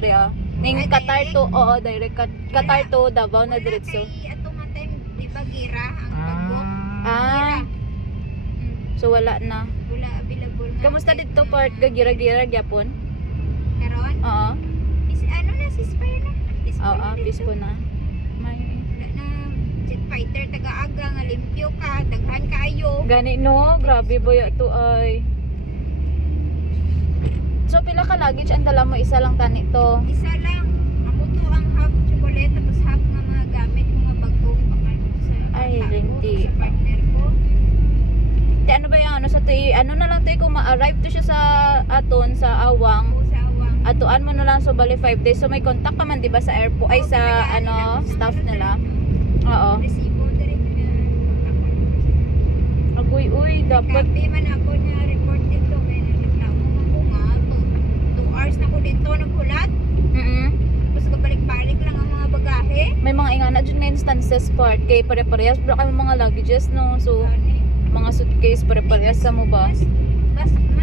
Ning Ay, Qatar direct? to, oo, direct Qatar to Davao na diretso. Wala kay ato man time, di ba gira ang pag-book? Ah, so wala na. Wala available na. Kamusta Kahit dito na- part gagira-gira gyapon? Karon? Oo. Ano na, ceasefire na. Peaceful Oo, na dito. peaceful na. May Wala na jet fighter taga-aga nga limpyo ka, daghan kaayo. gani no, grabe boy to ay. So pila ka luggage ang dala mo, isa lang tani to. Isa lang. Ako to ang half chocolate tapos half nga mga gamit ko nga bagong pakalot sa Ay, bata ko, linti. sa partner ko. Te ano ba yung ano sa to, ano na lang to kung ma-arrive to siya sa aton sa Awang. Ako sa awang. Atuan mo na lang so bali 5 days. So may contact ka man 'di ba sa airport ay Oo, sa pinag-aani ano lang. staff Ano nila. direct, Oo. Resibo direct na kontak ko. Agoy uy, dapat Copy man ako niya report dito kaya nagreklamo man ko nga 2 hours na ko dito naghulat. Tapos kabalik-balik lang ang mga bagahe. may mga ingana dyan na instances part kay pare-parehas bro kami mga luggages no. So Gani. mga suitcase pare-parehas sa mo ba? Mas